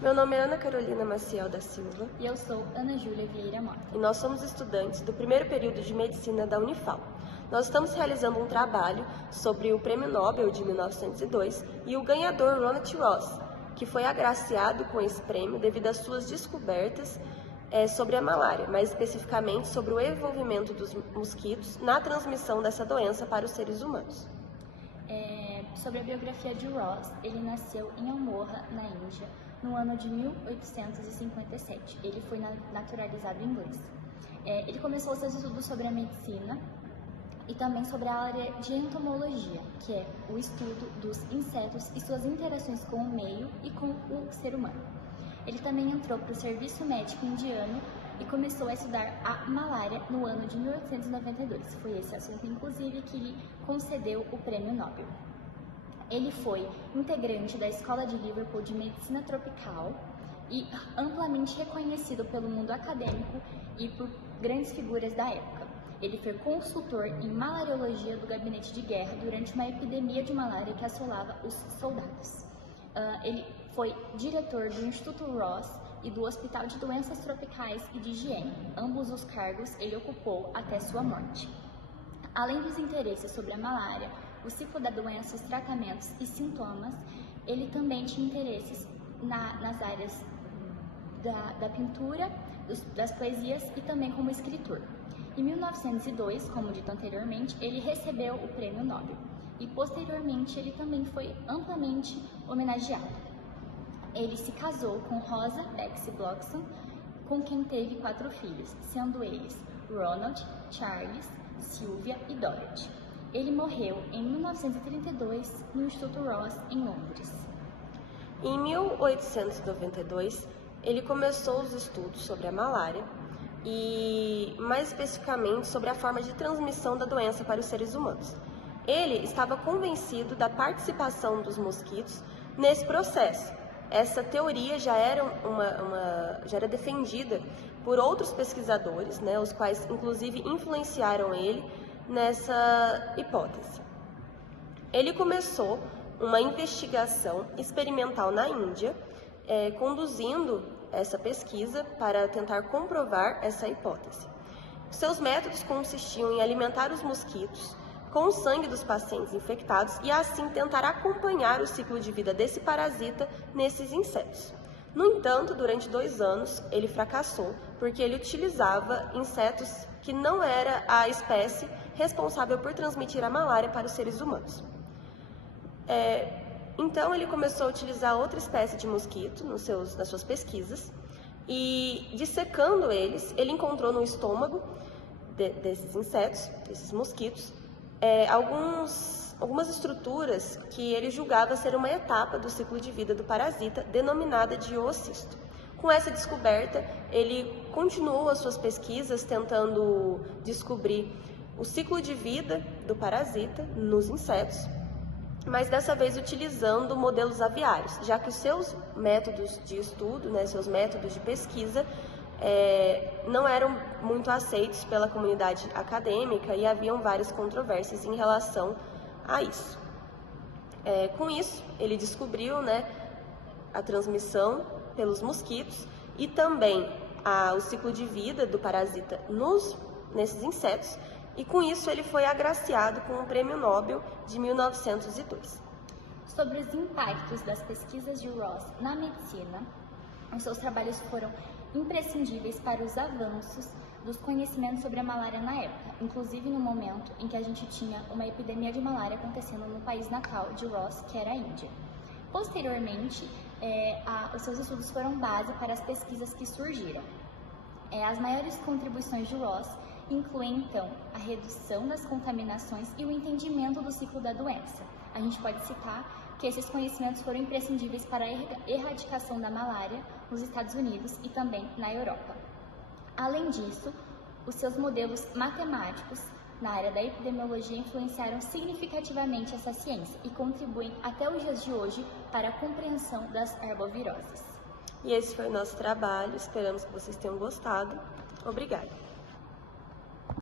Meu nome é Ana Carolina Maciel da Silva. E eu sou Ana Júlia Vieira Mota. E nós somos estudantes do primeiro período de Medicina da Unifal. Nós estamos realizando um trabalho sobre o Prêmio Nobel de 1902 e o ganhador Ronald Ross, que foi agraciado com esse prêmio devido às suas descobertas sobre a malária, mais especificamente sobre o envolvimento dos mosquitos na transmissão dessa doença para os seres humanos. Sobre a biografia de Ross, ele nasceu em Almorra, na Índia, no ano de 1857. Ele foi naturalizado inglês. Ele começou seus estudos sobre a medicina e também sobre a área de entomologia, que é o estudo dos insetos e suas interações com o meio e com o ser humano. Ele também entrou para o serviço médico indiano e começou a estudar a malária no ano de 1892. Foi esse assunto, inclusive, que lhe concedeu o Prêmio Nobel. Ele foi integrante da Escola de Liverpool de Medicina Tropical e amplamente reconhecido pelo mundo acadêmico e por grandes figuras da época. Ele foi consultor em malariologia do gabinete de guerra durante uma epidemia de malária que assolava os soldados. Ele foi diretor do Instituto Ross e do Hospital de Doenças Tropicais e de Higiene. Ambos os cargos ele ocupou até sua morte. Além dos interesses sobre a malária, o ciclo da doença, os tratamentos e sintomas, ele também tinha interesses nas áreas da pintura, das poesias e também como escritor. Em 1902, como dito anteriormente, ele recebeu o Prêmio Nobel e posteriormente ele também foi amplamente homenageado. Ele se casou com Rosa Betsy Bloxham, com quem teve 4 filhos, sendo eles Ronald, Charles, Sylvia e Dorothy. Ele morreu em 1932 no Instituto Ross, em Londres. Em 1892, ele começou os estudos sobre a malária e, mais especificamente, sobre a forma de transmissão da doença para os seres humanos. Ele estava convencido da participação dos mosquitos nesse processo. Essa teoria já era defendida por outros pesquisadores, os quais inclusive influenciaram ele nessa hipótese. Ele começou uma investigação experimental na Índia, conduzindo essa pesquisa para tentar comprovar essa hipótese. Seus métodos consistiam em alimentar os mosquitos com o sangue dos pacientes infectados e assim tentar acompanhar o ciclo de vida desse parasita nesses insetos. No entanto, durante 2 anos, ele fracassou porque ele utilizava insetos que não era a espécie responsável por transmitir a malária para os seres humanos. Então, ele começou a utilizar outra espécie de mosquito nas suas pesquisas e, dissecando eles, ele encontrou no estômago desses insetos, desses mosquitos, algumas estruturas que ele julgava ser uma etapa do ciclo de vida do parasita, denominada de oocisto. Com essa descoberta, ele continuou as suas pesquisas tentando descobrir o ciclo de vida do parasita nos insetos, mas dessa vez utilizando modelos aviários, já que os seus métodos de estudo, seus métodos de pesquisa, não eram muito aceitos pela comunidade acadêmica e haviam várias controvérsias em relação a isso. Com isso, ele descobriu a transmissão pelos mosquitos e também o ciclo de vida do parasita nesses insetos, e com isso ele foi agraciado com o Prêmio Nobel de 1902. Sobre os impactos das pesquisas de Ross na medicina, os seus trabalhos foram imprescindíveis para os avanços dos conhecimentos sobre a malária na época, inclusive no momento em que a gente tinha uma epidemia de malária acontecendo no país natal de Ross, que era a Índia. Posteriormente, os seus estudos foram base para as pesquisas que surgiram. As maiores contribuições de Ross incluem, então, a redução das contaminações e o entendimento do ciclo da doença. A gente pode citar que esses conhecimentos foram imprescindíveis para a erradicação da malária nos Estados Unidos e também na Europa. Além disso, os seus modelos matemáticos na área da epidemiologia influenciaram significativamente essa ciência e contribuem até os dias de hoje para a compreensão das arboviroses. E esse foi o nosso trabalho, esperamos que vocês tenham gostado. Obrigada!